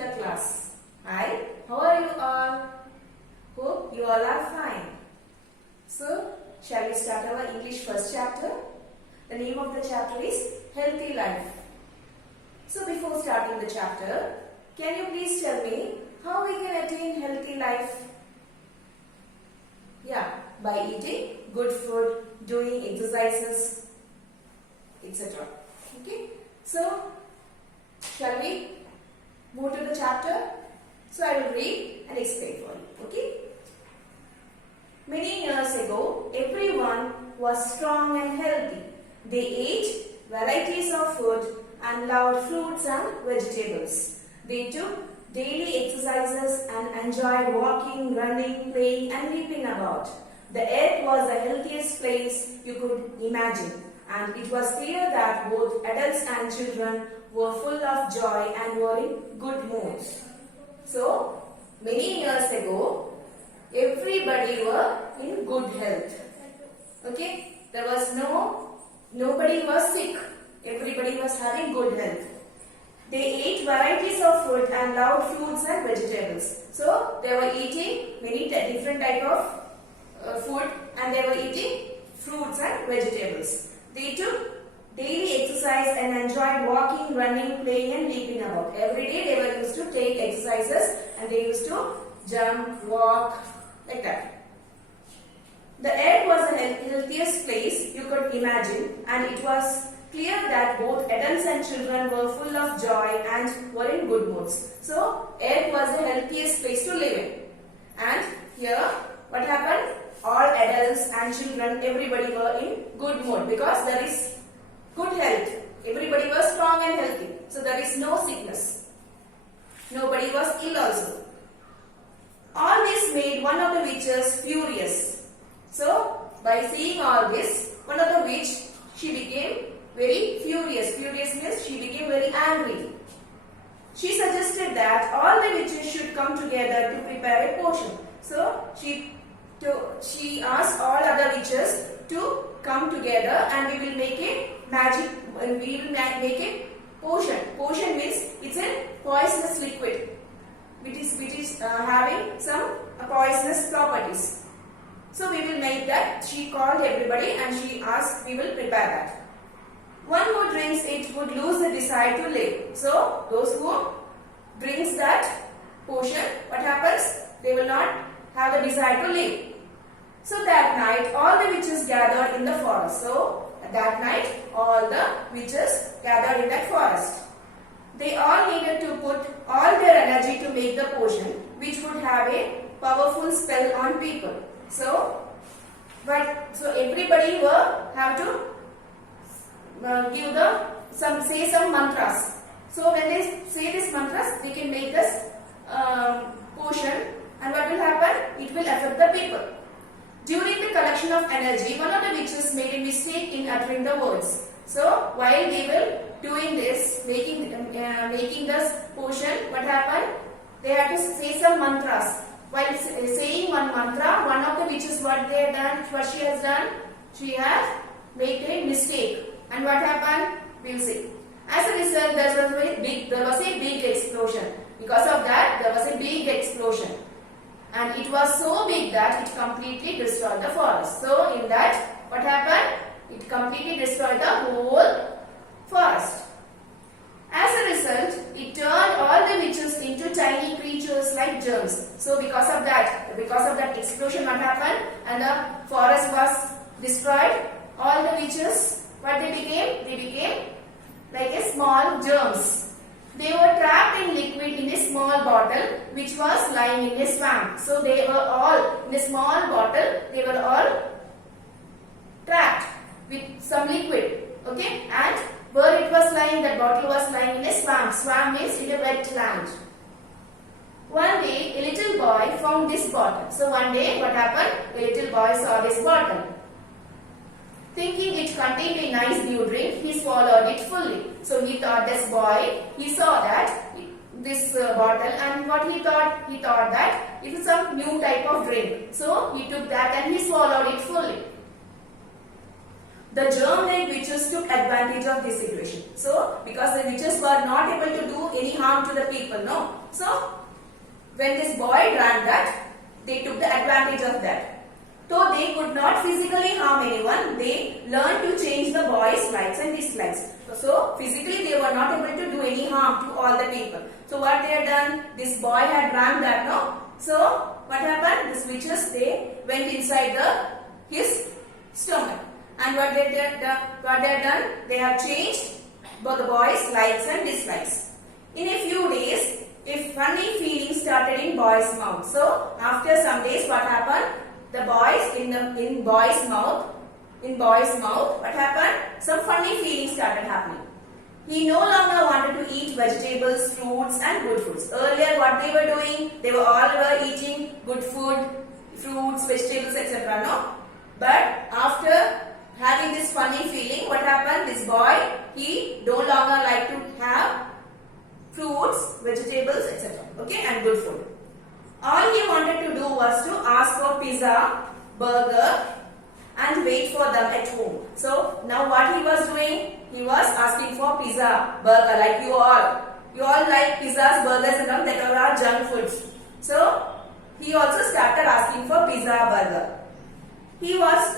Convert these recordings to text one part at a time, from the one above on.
the class. Hi, how are you all? Hope you all are fine. So, shall we start our English first chapter? The name of the chapter is Healthy Life. So, before starting the chapter, can you please tell me how we can attain healthy life? Yeah, by eating good food, doing exercises, etc. Okay, so shall we move to the chapter? So I will read and explain for you. Okay. Many years ago, everyone was strong and healthy. They ate varieties of food and loved fruits and vegetables. They took daily exercises and enjoyed walking, running, playing and leaping about. The earth was the healthiest place you could imagine, and it was clear that both adults and children were full of joy and were in good moods. So, many years ago, everybody were in good health. Okay, nobody was sick. Everybody was having good health. They ate varieties of food and loved fruits and vegetables. So, they were eating many different type of food, and they were eating fruits and vegetables. They took daily exercise and enjoyed walking, running, playing and leaping about. Every day they were used to take exercises and they used to jump, walk, like that. The earth was the healthiest place you could imagine, and it was clear that both adults and children were full of joy and were in good moods. So, earth was the healthiest place to live in. And here, what happened? All adults and children, everybody were in good mood because there is good health. Everybody was strong and healthy. So there is no sickness. Nobody was ill also. All this made one of the witches furious. So by seeing all this, one of the witch, she became very furious. Furious means she became very angry. She suggested that all the witches should come together to prepare a potion. So she asked all other witches to come together and we will make a magic, we will make a potion. Potion means it's a poisonous liquid which is having some poisonous properties. So we will make that. She called everybody and she asked, we will prepare that. One who drinks it would lose the desire to live. So those who drinks that potion, what happens? They will not have the desire to live. So that night all the witches gathered in the forest. So that night all the witches gathered in that forest. They all needed to put all their energy to make the potion, which would have a powerful spell on people. So everybody will have to say some mantras. So when they say these mantras, they can make this potion, and what will happen? It will affect the people. During the collection of energy, one of the witches made a mistake in uttering the words. So while they were doing this, making this potion, what happened? They had to say some mantras. While saying one mantra, one of the witches, what she has done, she has made a mistake. And what happened? We will see. As a result, there was a big explosion. Because of that, there was a big explosion. And it was so big that it completely destroyed the forest. So in that, what happened? It completely destroyed the whole forest. As a result, it turned all the witches into tiny creatures like germs. So because of that explosion, what happened? And the forest was destroyed. All the witches, what they became? They became like a small germs. They were trapped in liquid in a small bottle which was lying in a swamp. So they were all in a small bottle, they were all trapped with some liquid. Okay, and where it was lying, that bottle was lying in a swamp. Swamp means in a wet land. One day a little boy found this bottle. So one day what happened? A little boy saw this bottle. Thinking it contained a nice new drink, he swallowed it fully. So he thought, this boy, he saw that this bottle, and what he thought? He thought that it is some new type of drink. So he took that and he swallowed it fully. The germ-like witches took advantage of this situation. So, because the witches were not able to do any harm to the people, no. So, when this boy drank that, they took the advantage of that. Though they could not physically harm anyone, they learned to change the boy's likes and dislikes. So, physically they were not able to do any harm to all the people. So, what they had done? This boy had drank that, no. So, what happened? These witches, they went inside his stomach. And what they had done? They have changed both the boy's likes and dislikes. In a few days, a funny feeling started in boy's mouth. So after some days, what happened? The boys in boy's mouth, what happened? Some funny feelings started happening. He no longer wanted to eat vegetables, fruits, and good foods. Earlier, what they were doing? They were all eating good food, fruits, vegetables, etc. No, but after having this funny feeling, what happened? This boy, he no longer liked to have fruits, vegetables, etc. Okay, and good food. All he wanted to do was to ask for pizza, burger, and wait for them at home. So now what he was doing? He was asking for pizza, burger, like you all. You all like pizzas, burgers, and all that are our junk foods. So he also started asking for pizza, burger. He was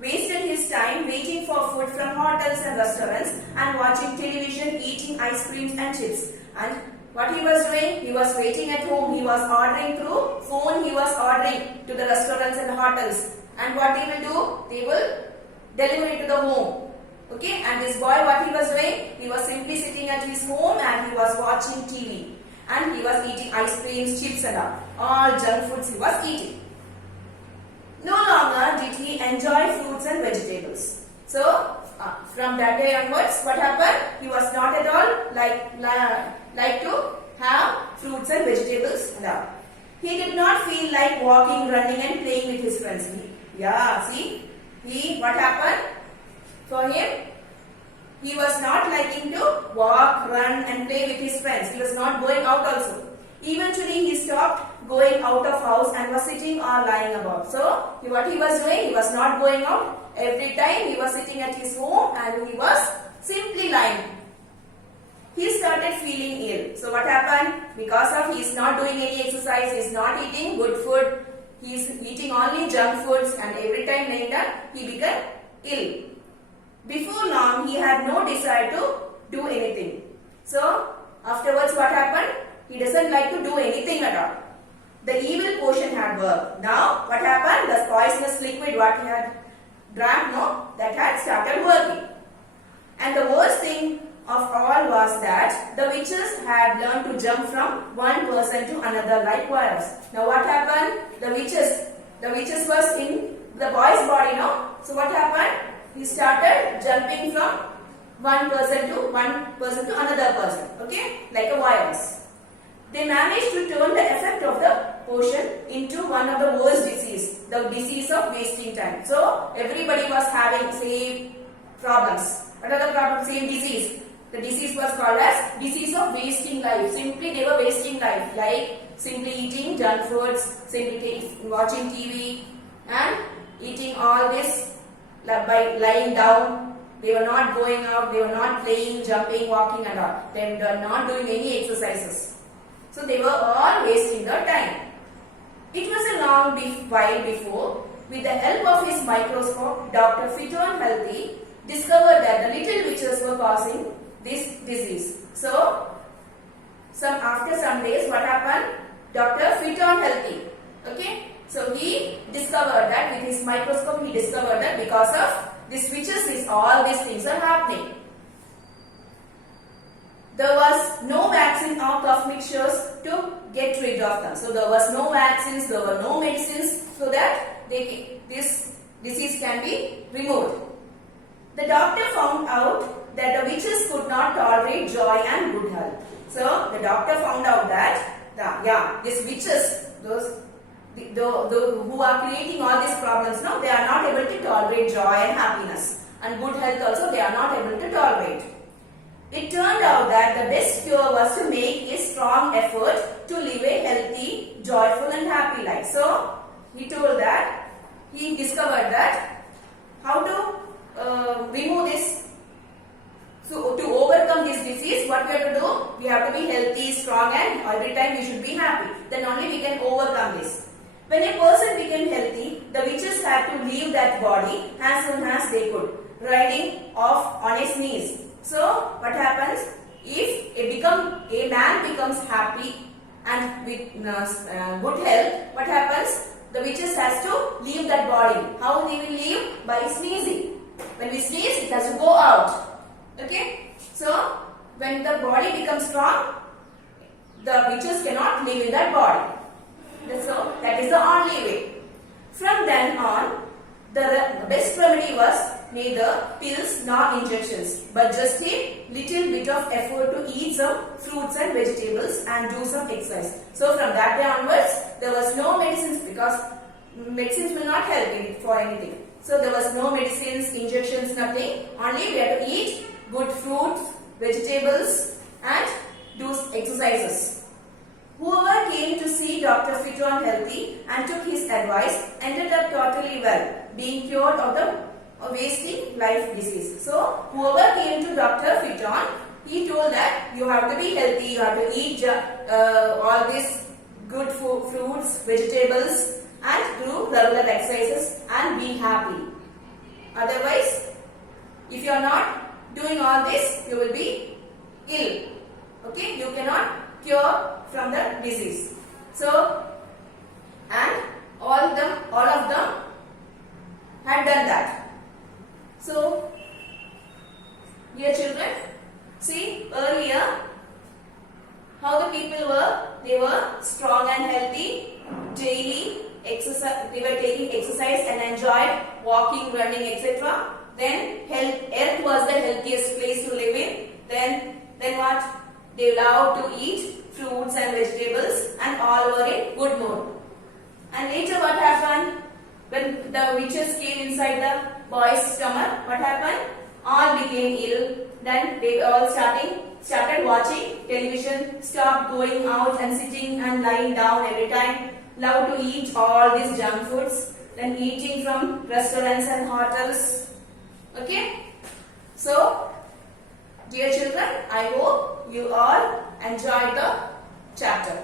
wasted his time waiting for food from hotels and restaurants and watching television, eating ice creams and chips. And what he was doing? He was waiting at home. He was ordering through phone. He was ordering to the restaurants and hotels. And what they will do? They will deliver it to the home. Okay? And this boy, what he was doing? He was simply sitting at his home and he was watching TV. And he was eating ice creams, chips and all junk foods he was eating. No longer did he enjoy fruits and vegetables. So, from that day onwards, what happened? He was not at all like to have fruits and vegetables and all. He did not feel like walking, running and playing with his friends. What happened? For him, he was not liking to walk, run and play with his friends. He was not going out also. Eventually, he stopped going out of house and was sitting or lying about. So, what he was doing? He was not going out. Every time he was sitting at his home and he was simply lying. He started feeling ill. So, what happened? Because of he is not doing any exercise, he is not eating good food, he is eating only junk foods and every time like that, he became ill. Before long, he had no desire to do anything. So, afterwards what happened? He doesn't like to do anything at all. The evil potion had worked. Now, what happened? The poisonous liquid what he had drank, that had started working. And the worst thing of all was that the witches had learned to jump from one person to another like virus. Now, what happened? The witches was in the boy's body, So, what happened? He started jumping from one person to another person, okay, like a virus. They managed to turn the effect of the potion into one of the worst disease, the disease of wasting time. So, everybody was having same problems. What are the problems? Same disease. The disease was called as disease of wasting life. Simply they were wasting life, like simply eating junk foods, simply watching TV and eating all this by lying down. They were not going out, they were not playing, jumping, walking and all. They were not doing any exercises. So they were all wasting their time. It was a long while before, with the help of his microscope, Dr. Fitton Healthy discovered that the little witches were causing this disease. So, after some days, what happened? Dr. Fitton Healthy, okay? So he discovered that with his microscope, he discovered that because of these witches, all these things are happening. There was no vaccine or cough mixtures to get rid of them. So there was no vaccines, there were no medicines so that this disease can be removed. The doctor found out that the witches could not tolerate joy and good health. So the doctor found out that these witches, those who are creating all these problems, they are not able to tolerate joy and happiness, and good health also they are not able to tolerate. It turned out that the best cure was to make a strong effort to live a healthy, joyful and happy life. So, he discovered that how to remove this? So to overcome this disease, what we have to do? We have to be healthy, strong, and every time we should be happy. Then only we can overcome this. When a person became healthy, the witches had to leave that body as soon as they could, riding off on his knees. So what happens? If a man becomes happy and with good health, what happens? The witches has to leave that body. How they will leave? By sneezing. When we sneeze, it has to go out. Okay, so when the body becomes strong, the witches cannot live in that body. So that is the only way. From then on, the best remedy was neither pills nor injections, but just a little bit of effort to eat some fruits and vegetables and do some exercise. So from that day onwards, there was no medicines, because medicines will not help for anything. So there was no medicines, injections, nothing. Only we have to eat good fruits, vegetables, and do exercises. Whoever came to see Dr. Fitton healthy and took his advice ended up totally well, being cured of the wasting life disease. So whoever came to Dr. Fitton, he told that you have to be healthy, you have to eat all these good fruits, vegetables, and do regular exercises and be happy. Otherwise, if you are not doing all this, you will be ill. Okay, you cannot cure from the disease. So, and all of them had done that. So, dear children, see earlier how the people were. They were strong and healthy, daily exercise. They were taking exercise and enjoyed walking, running, etc. Then earth was the healthiest place to live in. Then what? They loved to eat fruits and vegetables, and all were in good mood. And later what happened? When the witches came inside the boy's stomach, what happened? All became ill. Then they all started watching television, stopped going out and sitting and lying down every time. Loved to eat all these junk foods. Then eating from restaurants and hotels. Okay, so dear children, I hope you all enjoyed the chapter.